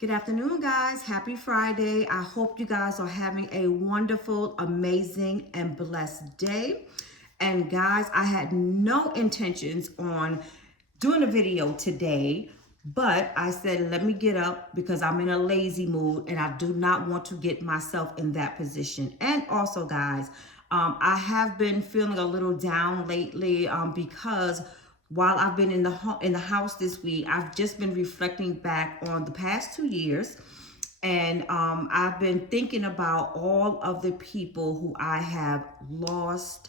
Good afternoon, guys. Happy Friday. I hope you guys are having a wonderful, amazing, and blessed day. And guys, I had no intentions on doing a video today, but I said, let me get up because I'm in a lazy mood and I do not want to get myself in that position. And also, guys, I have been feeling a little down lately because while I've been in the house this week, I've just been reflecting back on the past 2 years, and I've been thinking about all of the people who I have lost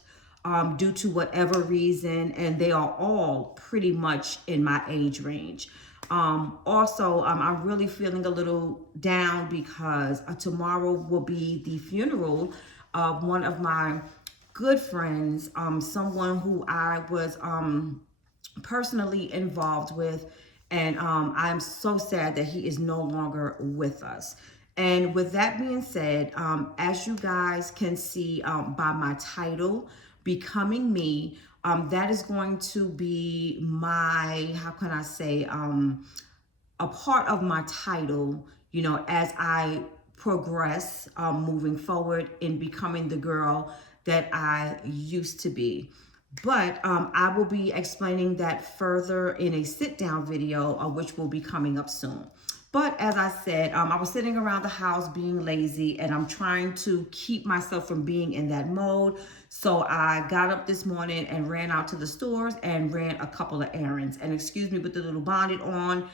due to whatever reason, and they are all pretty much in my age range. I'm really feeling a little down because tomorrow will be the funeral of one of my good friends, someone who I was personally involved with. And I'm so sad that he is no longer with us. And with that being said, as you guys can see by my title, Becoming Me, that is going to be my, how can I say, a part of my title, as I progress moving forward in becoming the girl that I used to be. But I will be explaining that further in a sit down video, which will be coming up soon. But as I said, I was sitting around the house being lazy, and I'm trying to keep myself from being in that mode. So I got up this morning and ran out to the stores and ran a couple of errands. And excuse me with the little bonnet on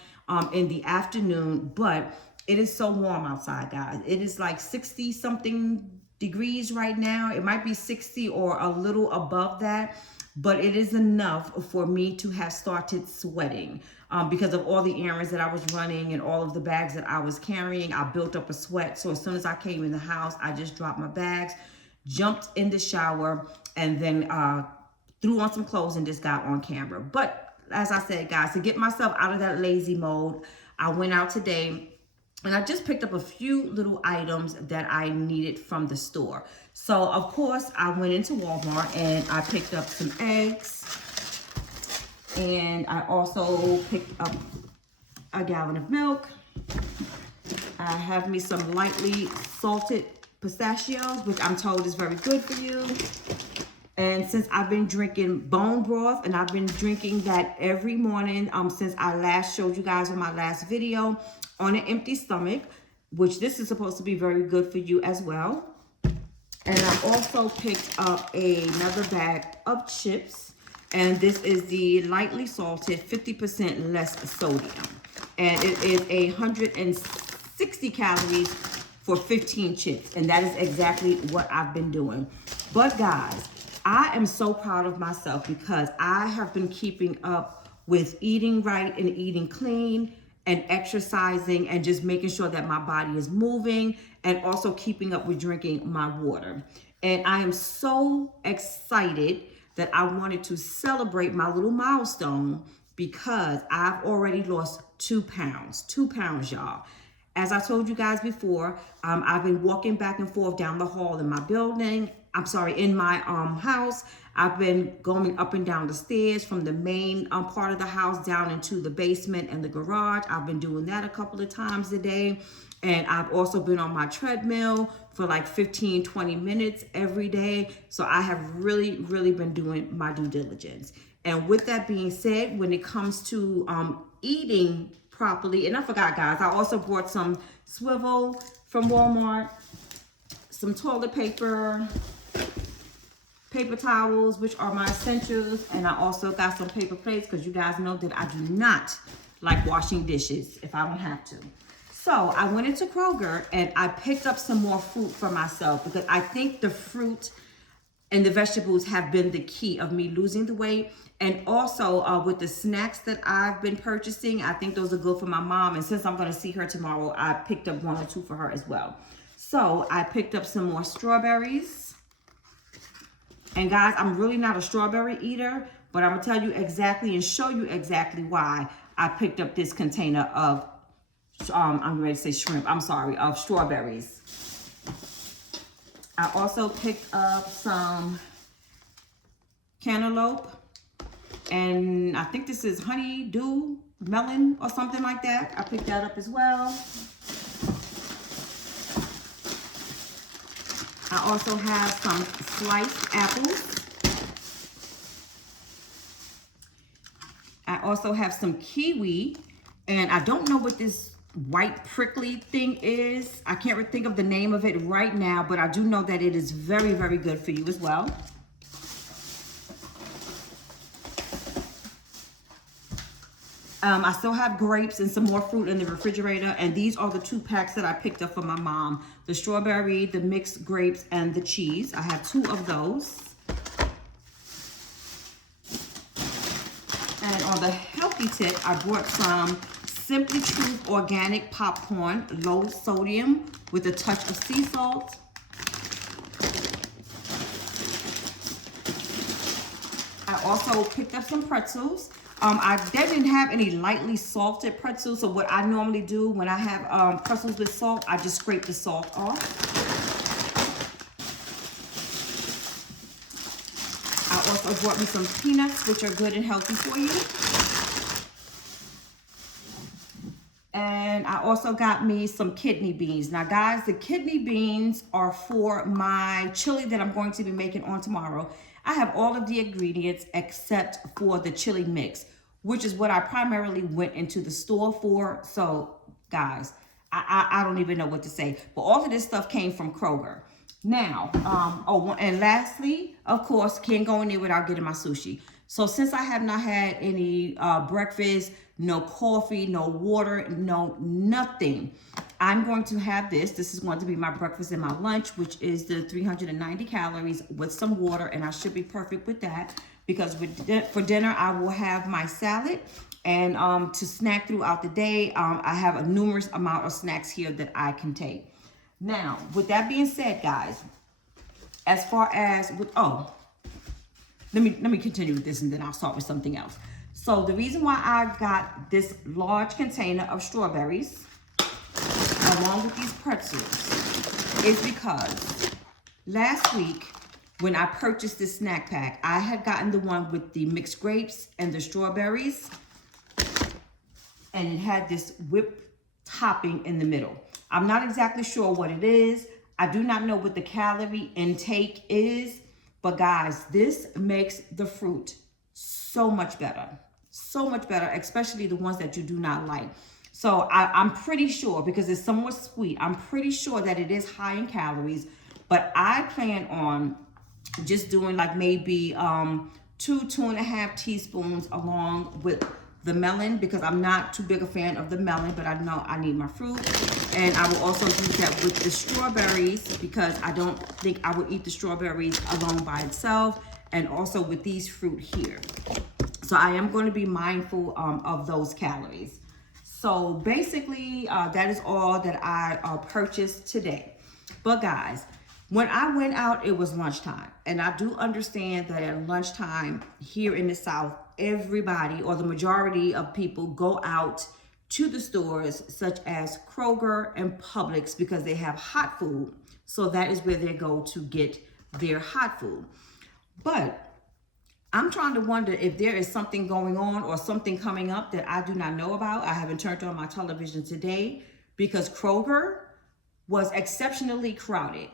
in the afternoon, but it is so warm outside, guys. It is like 60 something degrees right now. It might be 60 or a little above that, but it is enough for me to have started sweating because of all the errands that I was running and all of the bags that I was carrying. I built up a sweat. So as soon as I came in the house, I just dropped my bags, jumped in the shower, and then threw on some clothes and just got on camera. But as I said, guys, to get myself out of that lazy mode, I went out today and I just picked up a few little items that I needed from the store. So, of course, I went into Walmart and I picked up some eggs. And I also picked up a gallon of milk. I have me some lightly salted pistachios, which I'm told is very good for you. And since I've been drinking bone broth, and I've been drinking that every morning since I last showed you guys in my last video on an empty stomach, which this is supposed to be very good for you as well. And I also picked up another bag of chips, and this is the lightly salted 50% less sodium. And it is 160 calories for 15 chips, and that is exactly what I've been doing. But guys, I am so proud of myself because I have been keeping up with eating right and eating clean and exercising and just making sure that my body is moving, and also keeping up with drinking my water. And I am so excited that I wanted to celebrate my little milestone because I've already lost 2 pounds. 2 pounds, y'all. As I told you guys before, I've been walking back and forth down the hall in my building. In my house. I've been going up and down the stairs from the main part of the house down into the basement and the garage. I've been doing that a couple of times a day. And I've also been on my treadmill for like 15, 20 minutes every day. So I have really, really been doing my due diligence. And with that being said, when it comes to eating properly, and I forgot, guys, I also bought some swivel from Walmart, some toilet paper, paper towels, which are my essentials, and I also got some paper plates because you guys know that I do not like washing dishes if I don't have to. So I went into Kroger and I picked up some more fruit for myself because I think the fruit and the vegetables have been the key of me losing the weight. And also with the snacks that I've been purchasing, I think those are good for my mom. And since I'm going to see her tomorrow, I picked up 1 or 2 for her as well. So I picked up some more strawberries. And guys, I'm really not a strawberry eater, but I'm going to tell you exactly and show you exactly why I picked up this container of, I'm ready to say shrimp, of strawberries. I also picked up some cantaloupe, and I think this is honeydew melon or something like that. I picked that up as well. I also have some sliced apples. I also have some kiwi, and I don't know what this white prickly thing is. I can't think of the name of it right now, but I do know that it is very, very good for you as well. I still have grapes and some more fruit in the refrigerator, and these are the 2 packs that I picked up for my mom. The strawberry, the mixed grapes, and the cheese. I have 2 of those. And on the healthy tip, I brought some Simply Truth organic popcorn, low sodium with a touch of sea salt. I also picked up some pretzels. They didn't have any lightly salted pretzels, so what I normally do when I have pretzels with salt, I just scrape the salt off. I also brought me some peanuts, which are good and healthy for you. And I also got me some kidney beans. Now guys, the kidney beans are for my chili that I'm going to be making on tomorrow. I have all of the ingredients except for the chili mix, which is what I primarily went into the store for. So guys, I don't even know what to say. But all of this stuff came from Kroger. Now, and lastly, of course, can't go in there without getting my sushi. So since I have not had any breakfast, no coffee, no water, no nothing, I'm going to have this. This is going to be my breakfast and my lunch, which is the 390 calories with some water, and I should be perfect with that because for dinner, I will have my salad. And to snack throughout the day, I have a numerous amount of snacks here that I can take. Now, with that being said, guys, as far as let me continue with this and then I'll start with something else. So the reason why I got this large container of strawberries along with these pretzels is because last week when I purchased this snack pack, I had gotten the one with the mixed grapes and the strawberries, and it had this whipped topping in the middle. I'm not exactly sure what it is. I do not know what the calorie intake is, but guys, this makes the fruit so much better, especially the ones that you do not like. So I'm pretty sure, because it's somewhat sweet, I'm pretty sure that it is high in calories, but I plan on just doing like maybe 2.5 teaspoons along with the melon, because I'm not too big a fan of the melon, but I know I need my fruit. And I will also use that with the strawberries because I don't think I would eat the strawberries alone by itself, and also with these fruit here. So I am going to be mindful of those calories. So basically, that is all that I purchased today. But guys, when I went out, it was lunchtime. And I do understand that at lunchtime here in the South, everybody or the majority of people go out to the stores such as Kroger and Publix because they have hot food. So that is where they go to get their hot food. But I'm trying to wonder if there is something going on or something coming up that I do not know about. I haven't turned on my television today because Kroger was exceptionally crowded.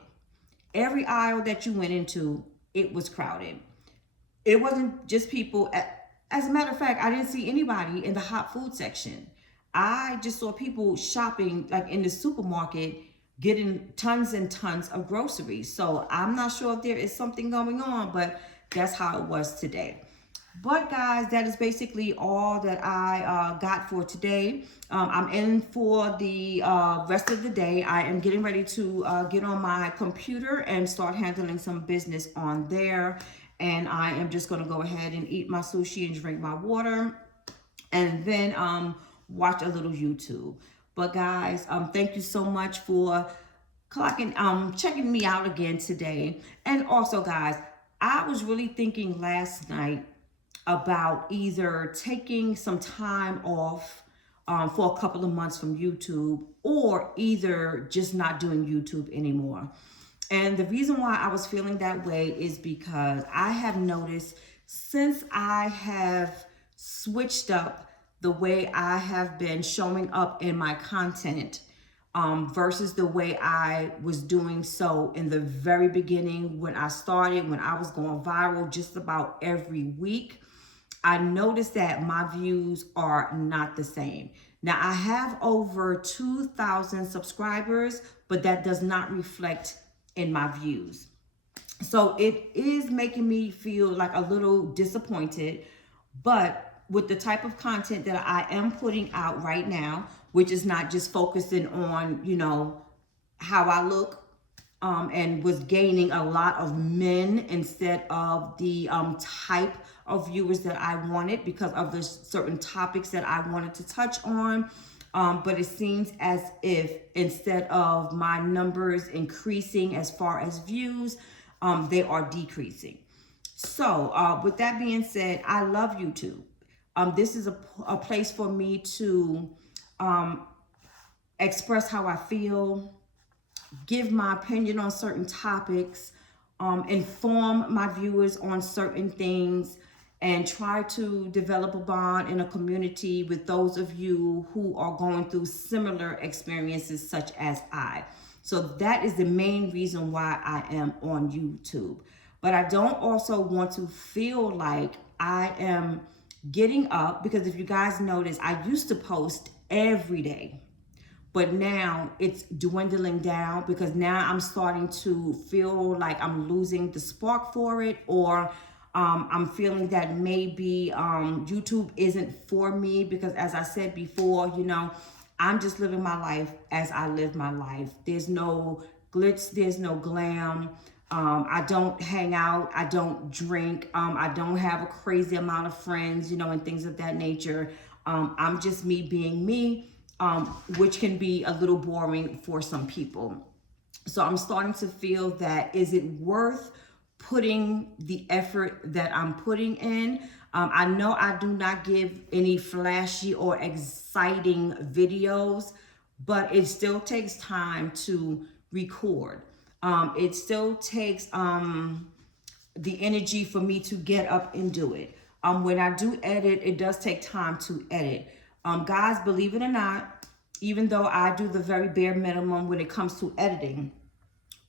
Every aisle that you went into, it was crowded. It wasn't just people. As a matter of fact, I didn't see anybody in the hot food section. I just saw people shopping like in the supermarket, getting tons and tons of groceries. So I'm not sure if there is something going on, but that's how it was today. But guys, that is basically all that I got for today. I'm in for the rest of the day. I am getting ready to get on my computer and start handling some business on there. And I am just going to go ahead and eat my sushi and drink my water, and then watch a little YouTube. But guys, thank you so much for checking me out again today. And also, guys, I was really thinking last night about either taking some time off for a couple of months from YouTube, or either just not doing YouTube anymore. And the reason why I was feeling that way is because I have noticed since I have switched up the way I have been showing up in my content versus the way I was doing so in the very beginning when I started, when I was going viral just about every week. I noticed that my views are not the same. Now, I have over 2,000 subscribers, but that does not reflect in my views. So it is making me feel like a little disappointed, but with the type of content that I am putting out right now, which is not just focusing on, how I look, and was gaining a lot of men instead of the type of viewers that I wanted because of the certain topics that I wanted to touch on. But it seems as if instead of my numbers increasing as far as views, they are decreasing. So with that being said, I love YouTube. This is a place for me to express how I feel, give my opinion on certain topics, inform my viewers on certain things, and try to develop a bond in a community with those of you who are going through similar experiences such as I. So that is the main reason why I am on YouTube. But I don't also want to feel like I am getting up, because if you guys notice, I used to post every day. But now it's dwindling down because now I'm starting to feel like I'm losing the spark for it, or I'm feeling that maybe YouTube isn't for me because, as I said before, I'm just living my life as I live my life. There's no glitz, there's no glam. I don't hang out, I don't drink, I don't have a crazy amount of friends, and things of that nature. I'm just me being me. Which can be a little boring for some people. So I'm starting to feel that, is it worth putting the effort that I'm putting in? I know I do not give any flashy or exciting videos, but it still takes time to record. It still takes the energy for me to get up and do it. When I do edit, it does take time to edit. Guys, believe it or not, even though I do the very bare minimum when it comes to editing,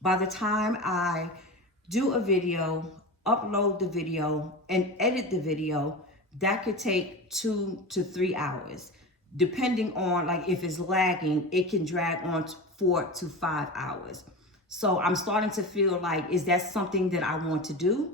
by the time I do a video, upload the video, and edit the video, that could take 2 to 3 hours. Depending on, like, if it's lagging, it can drag on 4 to 5 hours. So I'm starting to feel like, is that something that I want to do?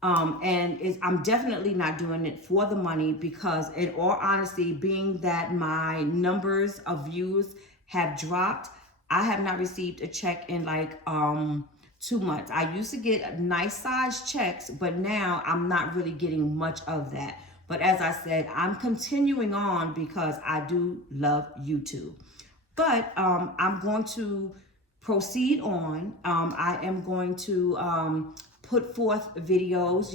I'm definitely not doing it for the money, because in all honesty, being that my numbers of views have dropped, I have not received a check in like 2 months. I used to get nice size checks, but now I'm not really getting much of that. But as I said, I'm continuing on because I do love YouTube. But I'm going to proceed on. I am going to put forth videos,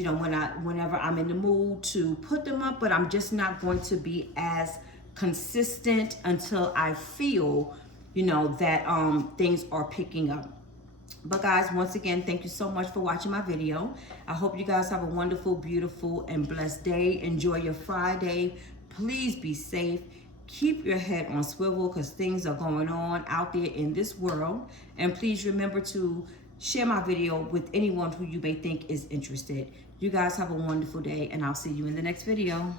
whenever I'm in the mood to put them up, but I'm just not going to be as consistent until I feel, that things are picking up. But guys, once again, thank you so much for watching my video. I hope you guys have a wonderful, beautiful, and blessed day. Enjoy your Friday. Please be safe. Keep your head on swivel, because things are going on out there in this world. And please remember to share my video with anyone who you may think is interested. You guys have a wonderful day, and I'll see you in the next video.